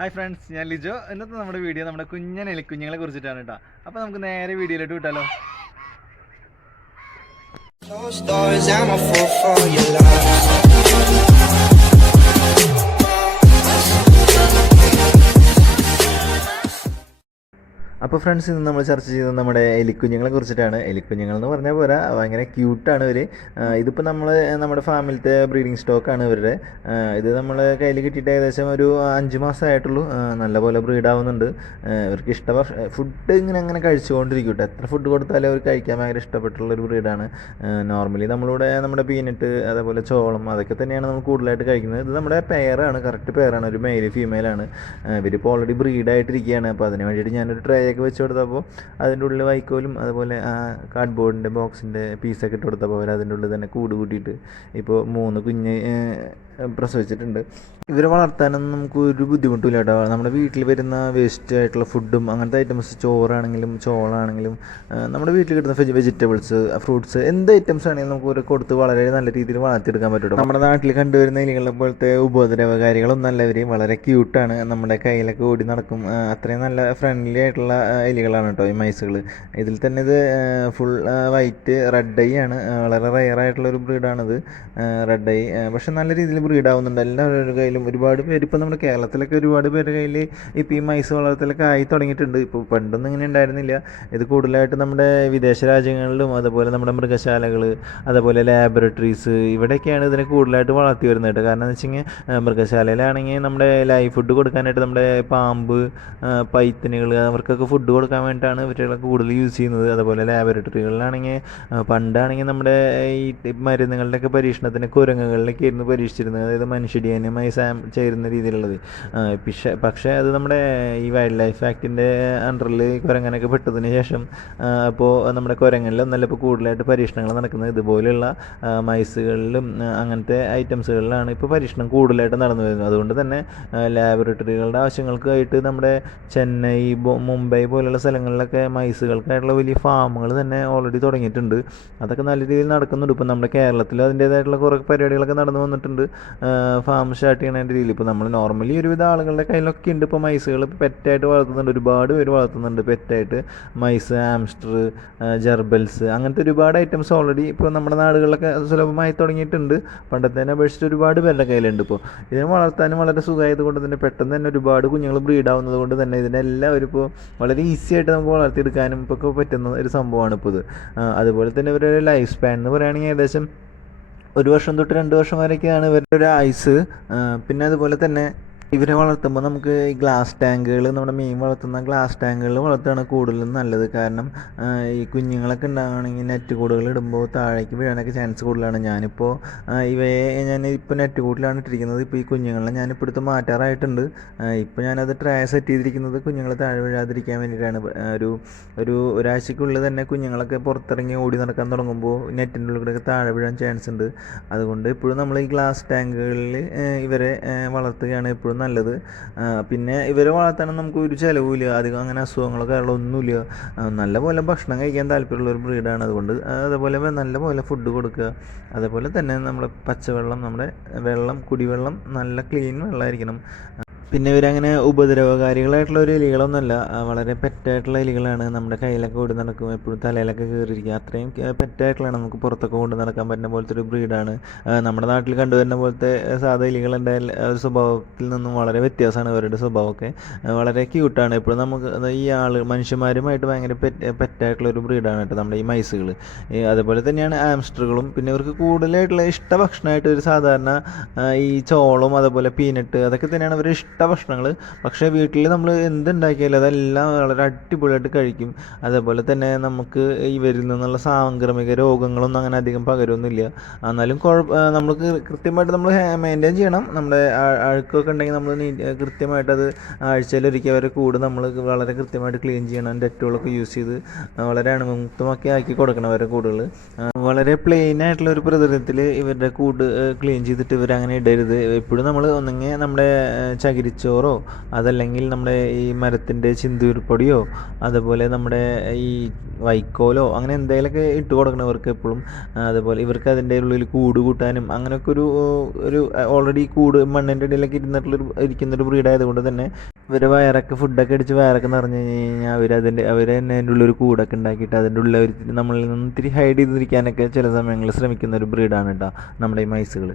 Hi friends, ഞാൻ ലിജോ. ഇന്നത്തെ നമ്മുടെ വീഡിയോ നമ്മുടെ കുഞ്ഞൻ എലിക്കുഞ്ഞുങ്ങളെ കുറിച്ചിട്ടാണ് കേട്ടോ. അപ്പോൾ നമുക്ക് നേരെ വീഡിയോയിലോട്ട് വിട്ടാലോ. അപ്പോൾ ഫ്രണ്ട്സ്, ഇന്ന് നമ്മൾ ചർച്ച ചെയ്തത് നമ്മുടെ എലിക്കുഞ്ഞുങ്ങളെ കുറിച്ചിട്ടാണ്. എലിക്കുഞ്ഞുങ്ങൾ എന്ന് പറഞ്ഞാൽ പോരാ, ഭയങ്കര ക്യൂട്ടാണ് ഇവർ. ഇതിപ്പോൾ നമ്മുടെ ഫാമിലത്തെ ബ്രീഡിങ് സ്റ്റോക്കാണ് ഇവരുടെ. ഇത് നമ്മൾ കയ്യിൽ കിട്ടിയിട്ട് ഏകദേശം ഒരു 5 മാസമായിട്ടുള്ളൂ. നല്ലപോലെ ബ്രീഡാവുന്നുണ്ട്. ഇവർക്ക് ഫുഡ് അങ്ങനെ കഴിച്ചുകൊണ്ടിരിക്കും കേട്ടോ. എത്ര ഫുഡ് കൊടുത്താലും അവർ കഴിക്കാൻ ഭയങ്കര ഇഷ്ടപ്പെട്ടുള്ളൊരു ബ്രീഡാണ്. നോർമലി നമ്മളിവിടെ നമ്മുടെ പീനട്ട്, അതേപോലെ ചോളം, അതൊക്കെ തന്നെയാണ് നമ്മൾ കൂടുതലായിട്ട് കഴിക്കുന്നത്. ഇത് നമ്മുടെ പെയറാണ്, കറക്റ്റ് പെയറാണ്, ഒരു മെയിൽ ഫീമെയിലാണ്. ഇവരിപ്പോൾ ഓൾറെഡി ബ്രീഡായിട്ടിരിക്കുകയാണ്. അപ്പോൾ അതിന് വേണ്ടിയിട്ട് ഞാനൊരു ട്രേ ഒക്കെ വെച്ച് കൊടുത്തപ്പോൾ അതിൻ്റെ ഉള്ളിൽ വൈക്കോലും അതുപോലെ കാർഡ്ബോർഡിൻ്റെ ബോക്സിൻ്റെ പീസൊക്കെ ഇട്ട് കൊടുത്തപ്പോൾ അവർ അതിൻ്റെ ഉള്ളിൽ തന്നെ കൂട് കൂട്ടിയിട്ട് ഇപ്പോൾ 3 കുഞ്ഞ് പ്രസവിച്ചിട്ടുണ്ട്. ഇവരെ വളർത്താനൊന്നും നമുക്ക് ഒരു ബുദ്ധിമുട്ടില്ല കേട്ടോ. നമ്മുടെ വീട്ടിൽ വരുന്ന വേസ്റ്റ് ആയിട്ടുള്ള ഫുഡും അങ്ങനത്തെ ഐറ്റംസ്, ചോറാണെങ്കിലും ചോളാണെങ്കിലും നമ്മുടെ വീട്ടിൽ കിട്ടുന്ന വെജിറ്റബിൾസ്, ഫ്രൂട്ട്സ്, എന്ത് ഐറ്റംസ് ആണെങ്കിലും നമുക്ക് ഒരു കൊടുത്ത് വളരെ നല്ല രീതിയിൽ വളർത്തിയെടുക്കാൻ പറ്റും. നമ്മുടെ നാട്ടിൽ കണ്ടുവരുന്ന എലികളെ പോലത്തെ ഉപദ്രവകാരികളൊന്നും ഇവർ വളരെ ക്യൂട്ടാണ്. നമ്മുടെ കയ്യിലൊക്കെ ഓടി നടക്കും. അത്രയും നല്ല ഫ്രണ്ട്ലി ആയിട്ടുള്ള എലികളാണ് കേട്ടോ ഈ മൈസുകൾ. ഇതിൽ തന്നെ ഇത് ഫുൾ വൈറ്റ് റെഡ് ഐ ആണ്. വളരെ റെയർ ആയിട്ടുള്ളൊരു ബ്രീഡാണിത്, റെഡ് ഐ. പക്ഷെ നല്ല രീതിയിൽ ബ്രീഡാവുന്നുണ്ട്. എല്ലാവരുടെ കയ്യിലും ഒരുപാട് പേര്, ഇപ്പോൾ നമ്മുടെ കേരളത്തിലൊക്കെ ഒരുപാട് പേരുടെ കയ്യിൽ ഇപ്പോൾ ഈ മൈസ് വളർത്തലൊക്കെ ആയി തുടങ്ങിയിട്ടുണ്ട്. ഇപ്പോൾ പണ്ടൊന്നും ഇങ്ങനെ ഉണ്ടായിരുന്നില്ല. ഇത് കൂടുതലായിട്ട് നമ്മുടെ വിദേശ രാജ്യങ്ങളിലും അതുപോലെ നമ്മുടെ മൃഗശാലകൾ, അതുപോലെ ലാബറട്ടറീസ്, ഇവിടെയൊക്കെയാണ് ഇതിനെ കൂടുതലായിട്ട് വളർത്തി വരുന്നത് കേട്ടോ. കാരണം എന്ന് വെച്ച് കഴിഞ്ഞാൽ മൃഗശാലയിലാണെങ്കിൽ നമ്മുടെ ലൈവ് ഫുഡ് കൊടുക്കാനായിട്ട് നമ്മുടെ പാമ്പ്, പൈത്തനുകൾ, അവർക്കൊക്കെ ഫുഡ് കൊടുക്കാൻ വേണ്ടിയിട്ടാണ് ഇവരുകളൊക്കെ കൂടുതൽ യൂസ് ചെയ്യുന്നത്. അതുപോലെ ലാബറട്ടറികളിലാണെങ്കിൽ പണ്ടാണെങ്കിൽ നമ്മുടെ ഈ മരുന്നുകളുടെയൊക്കെ പരീക്ഷണത്തിന് കുരങ്ങുകളിലൊക്കെ ആയിരുന്നു പരീക്ഷിച്ചിരുന്നത്. അതായത് മനുഷ്യടിയന് മൈസാം ചേരുന്ന രീതിയിലുള്ളത്. പക്ഷേ അത് നമ്മുടെ ഈ വൈൽഡ് ലൈഫ് ആക്ടിൻ്റെ അണ്ടറിൽ കുരങ്ങനൊക്കെ പെട്ടതിന് ശേഷം അപ്പോൾ നമ്മുടെ കുരങ്ങനിലൊന്നല്ല ഇപ്പോൾ കൂടുതലായിട്ട് പരീക്ഷണങ്ങൾ നടക്കുന്നത്. ഇതുപോലെയുള്ള മൈസുകളിലും അങ്ങനത്തെ ഐറ്റംസുകളിലാണ് ഇപ്പോൾ പരീക്ഷണം കൂടുതലായിട്ട് നടന്നു വരുന്നത്. അതുകൊണ്ട് തന്നെ ലാബറട്ടറികളുടെ ആവശ്യങ്ങൾക്കായിട്ട് നമ്മുടെ ചെന്നൈ, മുംബൈ പോലുള്ള സ്ഥലങ്ങളിലൊക്കെ മൈസുകൾക്കായിട്ടുള്ള വലിയ ഫാമുകൾ തന്നെ ഓൾറെഡി തുടങ്ങിയിട്ടുണ്ട്. അതൊക്കെ നല്ല രീതിയിൽ നടക്കുന്നുണ്ട്. ഇപ്പോൾ നമ്മുടെ കേരളത്തിൽ അതിൻ്റേതായിട്ടുള്ള കുറേ പരിപാടികളൊക്കെ നടന്നു വന്നിട്ടുണ്ട്. ഫാം സ്റ്റാർട്ട് ചെയ്യണതിൻ്റെ രീതിയിൽ ഇപ്പോൾ നമ്മൾ നോർമലി ഒരുവിധ ആളുകളുടെ കയ്യിലൊക്കെ ഉണ്ട് ഇപ്പോൾ മൈസുകൾ പെറ്റായിട്ട് വളർത്തുന്നുണ്ട്. ഒരുപാട് പേര് വളർത്തുന്നുണ്ട് പെറ്റായിട്ട്. മൈസ്, ആംസ്റ്റർ, ജർബൽസ്, അങ്ങനത്തെ ഒരുപാട് ഐറ്റംസ് ഓൾറെഡി ഇപ്പോൾ നമ്മുടെ നാടുകളിലൊക്കെ സുലഭമായി തുടങ്ങിയിട്ടുണ്ട്. പണ്ടത്തേനെ അപേക്ഷിച്ച് ഒരുപാട് പേരുടെ കയ്യിലുണ്ട്. ഇപ്പോൾ ഇതിനെ വളർത്താനും വളരെ സുഖമായത് കൊണ്ട് തന്നെ പെട്ടെന്ന് തന്നെ ഒരുപാട് കുഞ്ഞുങ്ങൾ ബ്രീഡാവുന്നത് കൊണ്ട് തന്നെ ഇതിനെല്ലാവരും ഇപ്പോൾ വളരെ ഈസി ആയിട്ട് നമുക്ക് വളർത്തിയെടുക്കാനും ഇപ്പോൾ പറ്റുന്ന ഒരു സംഭവമാണ് ഇപ്പോൾ ഇത്. അതുപോലെ തന്നെ ഇവരുടെ ലൈഫ് സ്പാൻ എന്ന് പറയുകയാണെങ്കിൽ ഏകദേശം 1 വർഷം തൊട്ട് 2 വർഷം വരെയൊക്കെയാണ് ഇവരുടെ ഒരു ആയുസ്. പിന്നെ അതുപോലെ തന്നെ ഇവരെ വളർത്തുമ്പോൾ നമുക്ക് ഈ ഗ്ലാസ് ടാങ്കുകൾ, നമ്മുടെ മീൻ വളർത്തുന്ന ഗ്ലാസ് ടാങ്കുകളിൽ വളർത്തുകയാണ് കൂടുതലും നല്ലത്. കാരണം ഈ കുഞ്ഞുങ്ങളൊക്കെ ഉണ്ടാവുകയാണെങ്കിൽ നെറ്റ് കൂടുകൾ ഇടുമ്പോൾ താഴേക്ക് വീഴാനൊക്കെ ചാൻസ് കൂടുതലാണ്. ഞാനിപ്പോൾ ഞാനിപ്പോൾ നെറ്റ് കൂട്ടിലാണ് ഇട്ടിരിക്കുന്നത്. ഇപ്പോൾ ഈ കുഞ്ഞുങ്ങളെ ഞാനിപ്പോൾ എടുത്ത് മാറ്റാറായിട്ടുണ്ട്. ഇപ്പോൾ ഞാനത് ട്രേ സെറ്റ് ചെയ്തിരിക്കുന്നത് കുഞ്ഞുങ്ങളെ താഴെ വീഴാതിരിക്കാൻ വേണ്ടിയിട്ടാണ്. ഒരാഴ്ചക്കുള്ളിൽ തന്നെ കുഞ്ഞുങ്ങളൊക്കെ പുറത്തിറങ്ങി ഓടി നടക്കാൻ തുടങ്ങുമ്പോൾ നെറ്റിൻ്റെ ഉള്ളിൽ കൂടെ താഴെ വീഴാൻ ചാൻസ് ഉണ്ട്. അതുകൊണ്ട് എപ്പോഴും നമ്മൾ ഈ ഗ്ലാസ് ടാങ്കുകളിൽ ഇവരെ വളർത്തുകയാണ് എപ്പോഴും നല്ലത്. പിന്നെ ഇവരെ വളർത്താനും നമുക്ക് ഒരു ചിലവുമില്ല, അധികം അങ്ങനെ അസുഖങ്ങളൊക്കെ ഒന്നുമില്ല. നല്ലപോലെ ഭക്ഷണം കഴിക്കാൻ താല്പര്യമുള്ള ഒരു ബ്രീഡാണ്. അതുകൊണ്ട് അതേപോലെ നല്ലപോലെ ഫുഡ് കൊടുക്കുക. അതേപോലെ തന്നെ നമ്മൾ പച്ചവെള്ളം, നമ്മുടെ വെള്ളം, കുടിവെള്ളം നല്ല ക്ലീൻ വെള്ളമായിരിക്കണം. പിന്നെ ഇവരങ്ങനെ ഉപദ്രവകാരികളായിട്ടുള്ള ഒരു എലികളൊന്നുമല്ല, വളരെ പെറ്റായിട്ടുള്ള എലികളാണ്. നമ്മുടെ കയ്യിലൊക്കെ ഓടി നടക്കും, എപ്പോഴും തലയിലൊക്കെ കയറിയിരിക്കുക. അത്രയും പെറ്റായിട്ടുള്ളതാണ്, നമുക്ക് പുറത്തൊക്കെ കൊണ്ട് നടക്കാൻ പറ്റുന്ന പോലത്തെ ഒരു ബ്രീഡാണ്. നമ്മുടെ നാട്ടിൽ കണ്ടുവരുന്ന പോലത്തെ സാധാ എലികളുടെ സ്വഭാവത്തിൽ നിന്നും വളരെ വ്യത്യാസമാണ് ഇവരുടെ സ്വഭാവമൊക്കെ. വളരെ ക്യൂട്ടാണ്. എപ്പോഴും നമുക്ക് ഈ മനുഷ്യന്മാരുമായിട്ട് ഭയങ്കര പെറ്റായിട്ടുള്ള ഒരു ബ്രീഡാണ് കേട്ടോ നമ്മുടെ ഈ മൈസുകൾ. അതുപോലെ തന്നെയാണ് ആംസ്റ്ററുകളും. പിന്നെ ഇവർക്ക് കൂടുതലായിട്ടുള്ള ഇഷ്ട ഭക്ഷണമായിട്ട് ഒരു സാധാരണ ഈ ചോളം, അതുപോലെ പീനട്ട്, അതൊക്കെ തന്നെയാണ് ഇവരുടെ ഭക്ഷണങ്ങൾ. പക്ഷേ വീട്ടിൽ നമ്മൾ എന്തുണ്ടാക്കിയാലും അതെല്ലാം വളരെ അടിപൊളിയായിട്ട് കഴിക്കും. അതേപോലെ തന്നെ നമുക്ക് ഇവരിൽ നിന്നുള്ള സാംക്രമിക രോഗങ്ങളൊന്നും അങ്ങനെ അധികം പകരമൊന്നുമില്ല. എന്നാലും നമുക്ക് കൃത്യമായിട്ട് നമ്മൾ മെയിൻറ്റെയിൻ ചെയ്യണം. നമ്മുടെ അഴുക്കൊക്കെ ഉണ്ടെങ്കിൽ നമ്മൾ കൃത്യമായിട്ട് അത് ആഴ്ചയിലൊരിക്കൽ അവരെ കൂട് നമ്മൾ വളരെ കൃത്യമായിട്ട് ക്ലീൻ ചെയ്യണം. ഡെറ്റോളൊക്കെ യൂസ് ചെയ്ത് വളരെ അണുമുക്തമാക്കി ആക്കി കൊടുക്കണം അവരെ കൂടുകൾ. വളരെ പ്ലെയിൻ ആയിട്ടുള്ള ഒരു പ്രതലത്തിൽ ഇവരുടെ കൂട് ക്ലീൻ ചെയ്തിട്ട് ഇവരങ്ങനെ ഇടരുത്. എപ്പോഴും നമ്മൾ ഒന്നെങ്കിൽ നമ്മുടെ ചകിരി ചകിരിച്ചോറോ അതല്ലെങ്കിൽ നമ്മുടെ ഈ മരത്തിൻ്റെ ചിന്തൂർപ്പൊടിയോ അതുപോലെ നമ്മുടെ ഈ വൈക്കോലോ അങ്ങനെ എന്തെങ്കിലുമൊക്കെ ഇട്ട് കൊടുക്കണവർക്ക് എപ്പോഴും. അതുപോലെ ഇവർക്ക് അതിൻ്റെ ഉള്ളിൽ കൂട് കൂട്ടാനും അങ്ങനെയൊക്കെ ഒരു ഓൾറെഡി കൂട് മണ്ണിൻ്റെ ഇടയിലൊക്കെ ഇരിക്കുന്നൊരു ബ്രീഡ് ആയതുകൊണ്ട് തന്നെ ഇവരെ വയറൊക്കെ ഫുഡൊക്കെ അടിച്ച് വയറൊക്കെ നിറഞ്ഞു കഴിഞ്ഞാൽ അവർ തന്നെ അതിൻ്റെ ഉള്ളിൽ ഒരു കൂടൊക്കെ ഉണ്ടാക്കിയിട്ട് അതിൻ്റെ ഉള്ളിൽ നമ്മളിൽ നിന്ന് ഇത്തിരി ഹൈഡ് ചെയ്തിരിക്കാനൊക്കെ ചില സമയങ്ങളിൽ ശ്രമിക്കുന്ന ഒരു ബ്രീഡാണ് കേട്ടോ നമ്മുടെ ഈ മൈസുകൾ.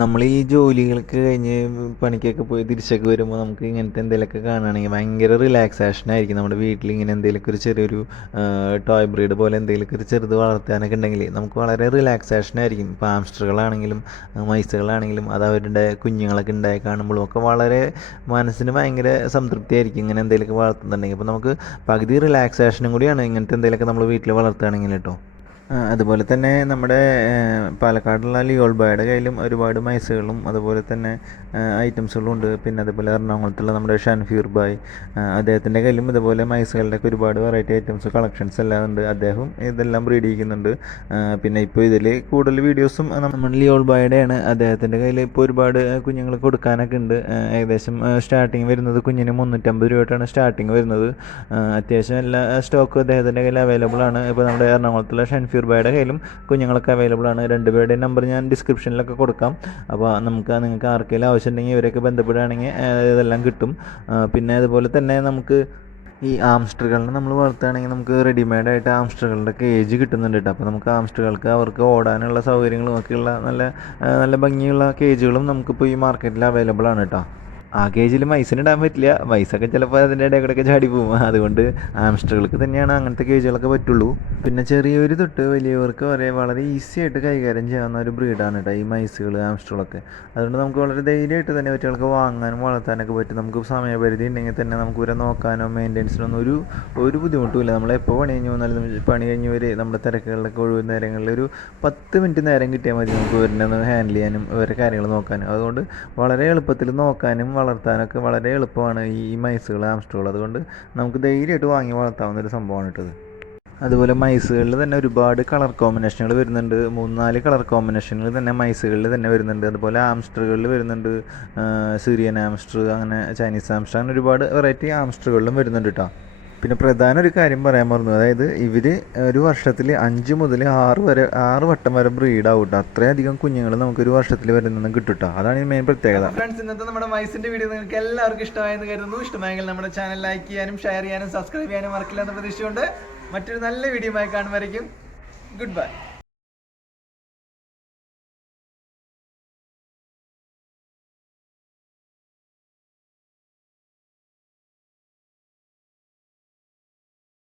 നമ്മൾ ഈ ജോലികൾക്ക് കഴിഞ്ഞ് പണിക്കൊക്കെ പോയി തിരിച്ചൊക്കെ വരുമ്പോൾ നമുക്ക് ഇങ്ങനത്തെ എന്തെങ്കിലുമൊക്കെ കാണുകയാണെങ്കിൽ ഭയങ്കര റിലാക്സേഷൻ ആയിരിക്കും. നമ്മുടെ വീട്ടിൽ ഇങ്ങനെ എന്തെങ്കിലുമൊക്കെ ഒരു ചെറിയൊരു ടോയ് ബ്രീഡ് പോലെ എന്തെങ്കിലുമൊക്കെ ഒരു ചെറുത് വളർത്താനൊക്കെ ഉണ്ടെങ്കിൽ നമുക്ക് വളരെ റിലാക്സേഷൻ ആയിരിക്കും. ഇപ്പോൾ ആംസ്റ്ററുകളാണെങ്കിലും മൈസുകളാണെങ്കിലും അത് അവരുടെ കുഞ്ഞുങ്ങളൊക്കെ ഉണ്ടായി കാണുമ്പോഴും ഒക്കെ വളരെ മനസ്സിന് ഭയങ്കര സംതൃപ്തി ആയിരിക്കും ഇങ്ങനെ എന്തെങ്കിലുമൊക്കെ വളർത്തുന്നുണ്ടെങ്കിൽ. അപ്പോൾ നമുക്ക് പകുതി റിലാക്സേഷനും കൂടിയാണ് ഇങ്ങനത്തെ എന്തെങ്കിലുമൊക്കെ നമ്മൾ വീട്ടിൽ വളർത്തുകയാണെങ്കിൽ കേട്ടോ. അതുപോലെ തന്നെ നമ്മുടെ പാലക്കാടുള്ള ലിയോൾ ബായുടെ കയ്യിലും ഒരുപാട് മൈസുകളും അതുപോലെ തന്നെ ഐറ്റംസുകളും ഉണ്ട്. പിന്നെ അതുപോലെ എറണാകുളത്തുള്ള നമ്മുടെ ഷൻഫീർ ബായ്, അദ്ദേഹത്തിൻ്റെ കയ്യിലും ഇതുപോലെ മൈസുകളുടെയൊക്കെ ഒരുപാട് വെറൈറ്റി ഐറ്റംസ് കളക്ഷൻസ് എല്ലാം ഉണ്ട്. അദ്ദേഹം ഇതെല്ലാം ബ്രീഡ് ചെയ്യുന്നുണ്ട്. പിന്നെ ഇപ്പോൾ ഇതിൽ കൂടുതൽ വീഡിയോസും നമ്മുടെ ലിയോൾ ബായുടെയാണ്. അദ്ദേഹത്തിൻ്റെ കയ്യിൽ ഇപ്പോൾ ഒരുപാട് കുഞ്ഞുങ്ങൾ കൊടുക്കാനൊക്കെ ഉണ്ട്. ഏകദേശം സ്റ്റാർട്ടിങ് വരുന്നത് കുഞ്ഞിന് 350 രൂപയായിട്ടാണ് സ്റ്റാർട്ടിങ് വരുന്നത്. അത്യാവശ്യം എല്ലാ സ്റ്റോക്കും അദ്ദേഹത്തിൻ്റെ കയ്യിൽ അവൈലബിൾ ആണ്. ഇപ്പോൾ നമ്മുടെ എറണാകുളത്തുള്ള ഷൻഫീർ ബായുടെ കയ്യിലും കുഞ്ഞുങ്ങളൊക്കെ അവൈലബിൾ ആണ്. രണ്ടുപേരുടെയും നമ്പർ ഞാൻ ഡിസ്ക്രിപ്ഷനിലൊക്കെ കൊടുക്കാം. അപ്പോൾ നിങ്ങൾക്ക് ആർക്കെങ്കിലും ആവശ്യമുണ്ടെങ്കിൽ ഇവരൊക്കെ ബന്ധപ്പെടുകയാണെങ്കിൽ ഇതെല്ലാം കിട്ടും. പിന്നെ അതുപോലെ തന്നെ നമുക്ക് ഈ ആംസ്റ്ററുകളിനെ നമ്മൾ വളർത്തുകയാണെങ്കിൽ നമുക്ക് റെഡിമെയ്ഡായിട്ട് ആംസ്റ്ററുകളുടെ കേജ് കിട്ടുന്നുണ്ട് കേട്ടോ. അപ്പോൾ നമുക്ക് ആംസ്റ്ററുകൾക്ക് അവർക്ക് ഓടാനുള്ള സൗകര്യങ്ങളും ഒക്കെയുള്ള നല്ല ഭംഗിയുള്ള കേജുകളും നമുക്കിപ്പോൾ ഈ മാർക്കറ്റിൽ അവൈലബിൾ ആണ് കേട്ടോ. ആ കേജിൽ മൈസിനിടാൻ പറ്റില്ല, മൈസൊക്കെ ചിലപ്പോൾ അതിൻ്റെ ഇടയിൽ കൂടെയൊക്കെ ചാടി പോകും. അതുകൊണ്ട് ആംസ്റ്ററുകൾക്ക് തന്നെയാണ് അങ്ങനത്തെ കേജുകളൊക്കെ പറ്റുള്ളൂ. പിന്നെ ചെറിയൊരു തൊട്ട് വലിയവർക്ക് വരെ വളരെ ഈസി ആയിട്ട് കൈകാര്യം ചെയ്യാവുന്ന ഒരു ബ്രീഡാണ് കേട്ടോ ഈ മൈസുകൾ ആംസ്റ്ററുകളൊക്കെ. അതുകൊണ്ട് നമുക്ക് വളരെ ധൈര്യമായിട്ട് തന്നെ ഒറ്റകൾക്ക് വാങ്ങാനും വളർത്താനൊക്കെ പറ്റും. നമുക്ക് സമയപരിധി ഉണ്ടെങ്കിൽ തന്നെ നമുക്ക് ഇവരെ നോക്കാനോ മെയിൻ്റെനൻസിനൊന്നും ഒരു ബുദ്ധിമുട്ടുമില്ല. നമ്മളെപ്പോൾ പണി കഴിഞ്ഞ് നമ്മുടെ തിരക്കുകളിലൊക്കെ ഒഴിവ് നേരങ്ങളിൽ ഒരു 10 മിനിറ്റ് നേരം കിട്ടിയാൽ മതി നമുക്ക് ഇവരെ ഒന്ന് ഹാൻഡിൽ ചെയ്യാനും ഇവരെ കാര്യങ്ങൾ നോക്കാനും. അതുകൊണ്ട് വളരെ എളുപ്പത്തിൽ നോക്കാനും വളർത്താനൊക്കെ വളരെ എളുപ്പമാണ് ഈ മൈസുകൾ ആംസ്റ്ററുകൾ. അതുകൊണ്ട് നമുക്ക് ധൈര്യമായിട്ട് വാങ്ങി വളർത്താവുന്ന ഒരു സംഭവമാണ് ഇട്ടത്. അതുപോലെ മൈസുകളിൽ തന്നെ ഒരുപാട് കളർ കോമ്പിനേഷനുകൾ വരുന്നുണ്ട്. 3-4 കളർ കോമ്പിനേഷനുകൾ തന്നെ മൈസുകളിൽ തന്നെ വരുന്നുണ്ട്. അതുപോലെ ആംസ്റ്ററുകളിൽ വരുന്നുണ്ട്. സിറിയൻ ആംസ്റ്റർ, അങ്ങനെ ചൈനീസ് ആംസ്റ്റർ, അങ്ങനെ ഒരുപാട് വെറൈറ്റി ആംസ്റ്ററുകളിലും വരുന്നുണ്ട് കേട്ടോ. പിന്നെ പ്രധാന ഒരു കാര്യം പറയാൻ മറന്നു, അതായത് ഇവർ ഒരു വർഷത്തിൽ 5 മുതൽ 6 വട്ടം വരെ ബ്രീഡാവും കേട്ടോ. അത്രയധികം കുഞ്ഞുങ്ങൾ നമുക്കൊരു വർഷത്തിൽ വരുന്നതെന്ന് കിട്ടും കേട്ടോ. അതാണ് ഈ മെയിൻ പ്രത്യേകത. ഫ്രണ്ട്സ്, ഇന്നത്തെ നമ്മുടെ മൈസിൻ്റെ വീഡിയോ നിങ്ങൾക്ക് എല്ലാവർക്കും ഇഷ്ടമായെന്ന് കരുതുന്നു. ഇഷ്ടമായെങ്കിൽ നമ്മുടെ ചാനൽ ലൈക്ക് ചെയ്യാനും ഷെയർ ചെയ്യാനും സബ്സ്ക്രൈബ് ചെയ്യാനും മറക്കില്ല എന്ന് പ്രതീക്ഷിച്ചുകൊണ്ട് മറ്റൊരു നല്ല വീഡിയോ ആയി കാണുമായിരിക്കും. Good bye.